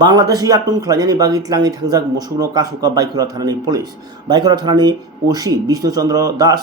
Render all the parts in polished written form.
बांग्लादेश याक्टुन खलायनायनि बागै tlangni thangjak musukno kasuka Baikura thanani police Baikura thanani OC Bishnu Chandra Das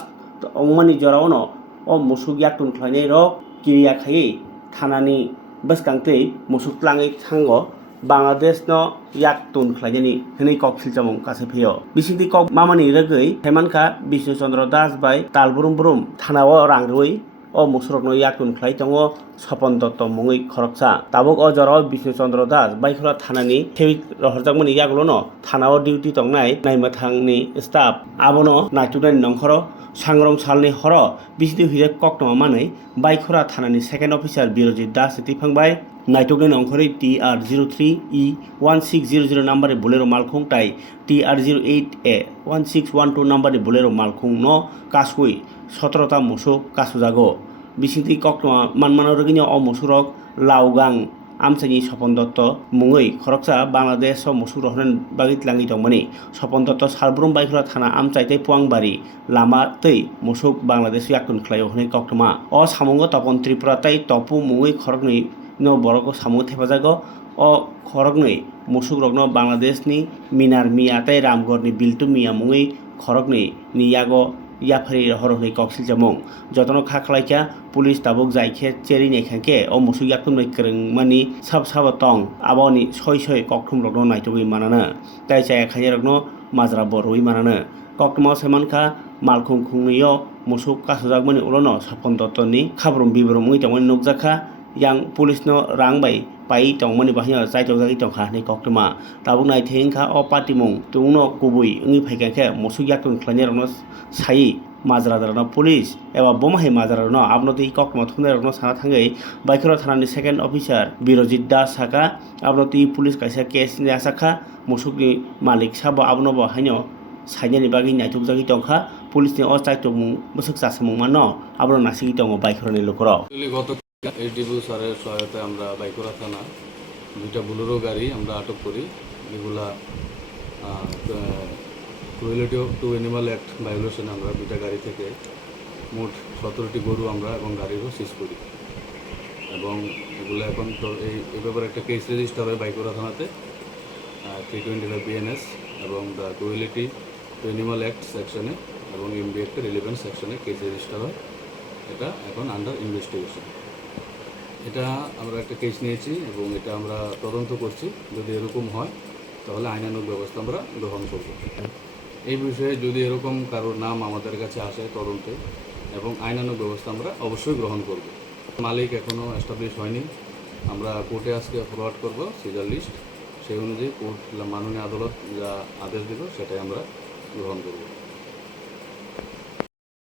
ongmani jorao o musuk yaktun khlainai rok kiriya khaiwi thanani bwskangtwi musuk tlangai thango Bangladesh no yaktun khlainani hwnwi kok silchamung kasai phio bisingtwi kok mamani rwgwi thaimankha Bishnu Chandra Das bai talbrum brum thanao rangrwi o musurokno yaktun khlai tongo Sopon Dotto mungwi khoroksa tabuk o jorao Bishnu Chandra Das Baikura thanani thewik rohorjakmani yagulono thanao duty tongnai naimathangni staff abono naituknani nongkhoro sangrong salni horo bisingtwi hwide koktoma manwi Baikura thanani second officer Birojit Das tifangbai naituknai nongkhorwi TR03E1600 number bolero malkhung tai TR08A 1612 number bolero malkhung no kasui 17 ta musuk kasujago bisingtwi koktoma manmano rwgini o musurok Laugang Amchaini Sopon Dotto mungwi khoroksa Bangladesh o musuk rohnan bagi tlangi tongmani Sopon Dotto Salbrum Baikura thana Amchaitei Puangbari lama tei musuk Bangladesh yaktun khlaio hnai koktoma o samungo Topon Tripura tei Topu mungwi khorokni no boroko samungo thepajago o khorokni musuk rokno Bangladesh ni Minar Mia tei Ramgor ni Biltu Mia mungwi khorokni ni yago yapari horoni koksil jamong jotono kha khlaikya police tabuk jaikhe cheri nekhangke o musuk yaktum nei kreng mani sab tong aboni soi kokthum rokno naitugui manana tai chaya khani rokno majra borui manana koktmo semankha malkhung khungniyo musuk kasujak mani ulono Sopon Dotto ni khabrum bibrum ui tongmani nukjakha yang police no rangbai pai tongmani bahino chaitojagi tongkha nei koktoma tabuk naithengkha o patimung tungno kubui ungui phaikangkhe musuk yaktun khlainai rokno sai majradarno police eba bomahai majrarno abnoti koktoma thunai rokno sana thangai Baikura thanani second officer Birojit Das saka abnoti police kaisa case ni asakha musukni malik sabo abnobo haino sainani bagi naitukjagi tongkha police ni o chaitomung busuk chasamung mano abno nasigi tongo Baikura ni lukorok এডিবু স্যারের সহায়তায় আমরা বাইকুড়া থানা দুইটা Bolero গাড়ি আমরা আটক করি এগুলা ক্রুয়েলিটি টু অ্যানিমাল অ্যাক্ট ভায়োলেশনে আমরা দুইটা গাড়ি থেকে মোট 17টি গরু আমরা এবং গাড়িরও সিজ করি এবং এগুলো এখন এই ব্যাপারে একটা কেস রেজিস্টার হয় বাইকুড়া থানাতে 325 BNS এবং the cruelty two animal act সেকশনে এবং এমবি অ্যাক্টের 11 সেকশনে কেস রেজিস্টার হয় এটা এখন আন্ডার ইনভেস্টিগেশন এটা আমরা একটা কেস নিয়েছি এবং এটা আমরা তদন্ত করছি যদি এরকম হয় তাহলে আইনানুগ ব্যবস্থা আমরা গ্রহণ করব এই বিষয়ে যদি এরকম কারোর নাম আমাদের কাছে আসে তদন্তে এবং আইনানুগ ব্যবস্থা আমরা অবশ্যই গ্রহণ করব মালিক এখনও এস্টাবলিশ হয়নি আমরা কোর্টে আজকে ফরওয়ার্ড করব সিজার লিস্ট সেই অনুযায়ী কোর্ট মাননীয় আদালত যা আদেশ দেব সেটাই আমরা গ্রহণ করব